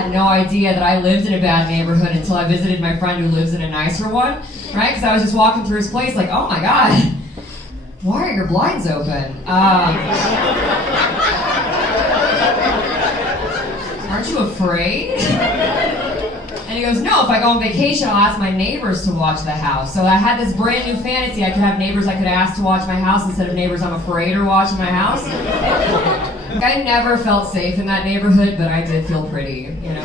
had no idea that I lived in a bad neighborhood until I visited my friend who lives in a nicer one, right? Because I was just walking through his place like, oh my God, why are your blinds open? Aren't you afraid? And he goes, no, if I go on vacation, I'll ask my neighbors to watch the house. So I had this brand new fantasy. I could have neighbors I could ask to watch my house instead of neighbors I'm afraid are watching my house. I never felt safe in that neighborhood, but I did feel pretty, you know.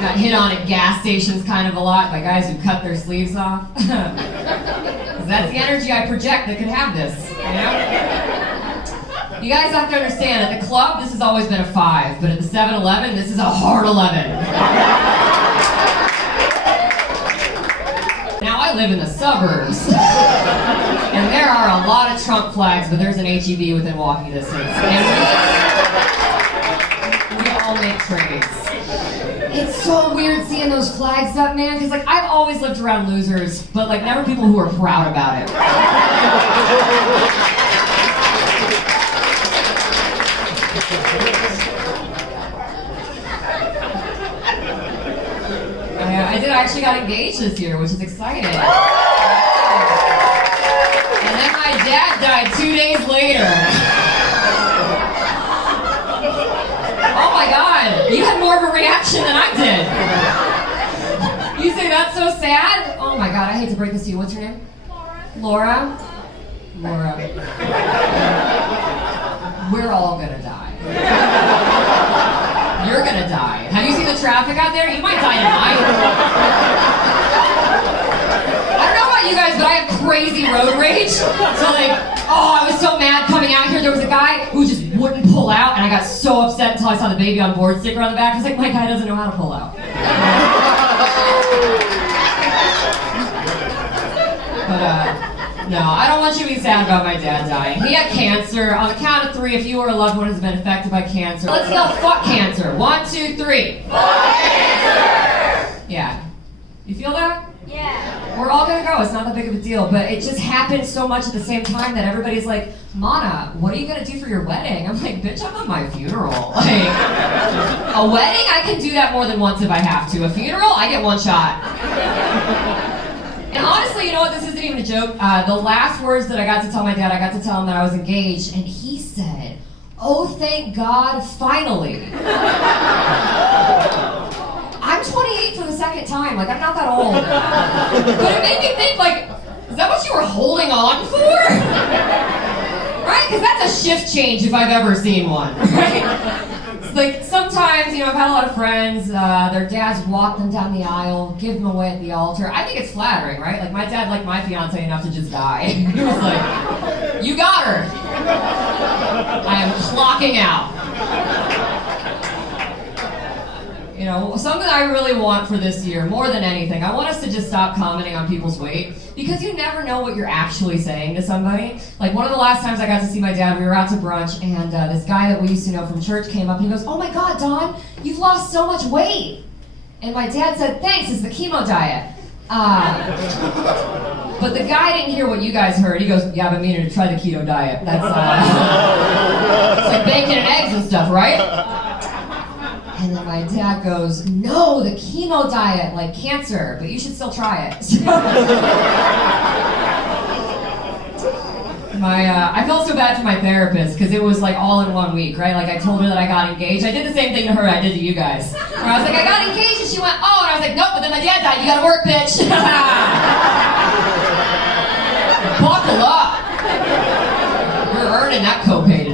Got hit on at gas stations kind of a lot by guys who cut their sleeves off. That's the energy I project that could have this, you know? You guys have to understand, at the club, this has always been a 5, but at the 7-Eleven, this is a hard 11. Now, I live in the suburbs, and there are a lot of Trump flags, but there's an HEB within walking distance, and we all make trades. It's so weird seeing those flags up, man, because, like, I've always lived around losers, but, like, never people who are proud about it. I actually got engaged this year, which is exciting. And then my dad died 2 days later. Oh my God, you had more of a reaction than I did. You say that's so sad? Oh my God, I hate to break this to you. What's your name? Laura. Laura. We're all gonna die. You're gonna die. Have you seen the traffic out there? You might die tonight. I don't know about you guys, but I have crazy road rage. So like, oh, I was so mad coming out here. There was a guy who just wouldn't pull out, and I got so upset until I saw the baby on board sticker on the back. I was like, my guy doesn't know how to pull out. But no, I don't want you to be sad about my dad dying. He had cancer. On the count of 3, if you or a loved one has been affected by cancer, let's yell, fuck cancer. 1, 2, 3. Fuck cancer! Yeah. You feel that? Yeah. We're all gonna go. It's not that big of a deal, but it just happened so much at the same time that everybody's like, Monna, what are you gonna do for your wedding? I'm like, bitch, I'm on my funeral. Like, a wedding, I can do that more than once if I have to. A funeral, I get one shot. And honestly, you know what, this isn't even a joke. The last words that I got to tell my dad, I got to tell him that I was engaged, and he said, oh, thank God, finally. I'm 28 for the second time, like, I'm not that old. But it made me think, like, is that what you were holding on for? Right? Because that's a shift change if I've ever seen one, right? Like, sometimes, you know, I've had a lot of friends, their dads walk them down the aisle, give them away at the altar. I think it's flattering, right? Like, my dad liked my fiance enough to just die. He was like, you got her. I am clocking out. You know, something I really want for this year, more than anything, I want us to just stop commenting on people's weight, because you never know what you're actually saying to somebody. Like, one of the last times I got to see my dad, we were out to brunch, and this guy that we used to know from church came up, and he goes, oh my God, Dawn, you've lost so much weight. And my dad said, thanks, it's the chemo diet. But the guy didn't hear what you guys heard. He goes, yeah, I've been meaning to try the keto diet. That's, it's like bacon and eggs and stuff, right? And then my dad goes, no, the chemo diet, like cancer, but you should still try it. I felt so bad for my therapist, because it was like all in 1 week, right? Like, I told her that I got engaged. I did the same thing to her I did to you guys. Where I was like, I got engaged, and she went, oh, and I was like, nope, but then my dad died, you gotta work, bitch. Buckle up. We're earning that copay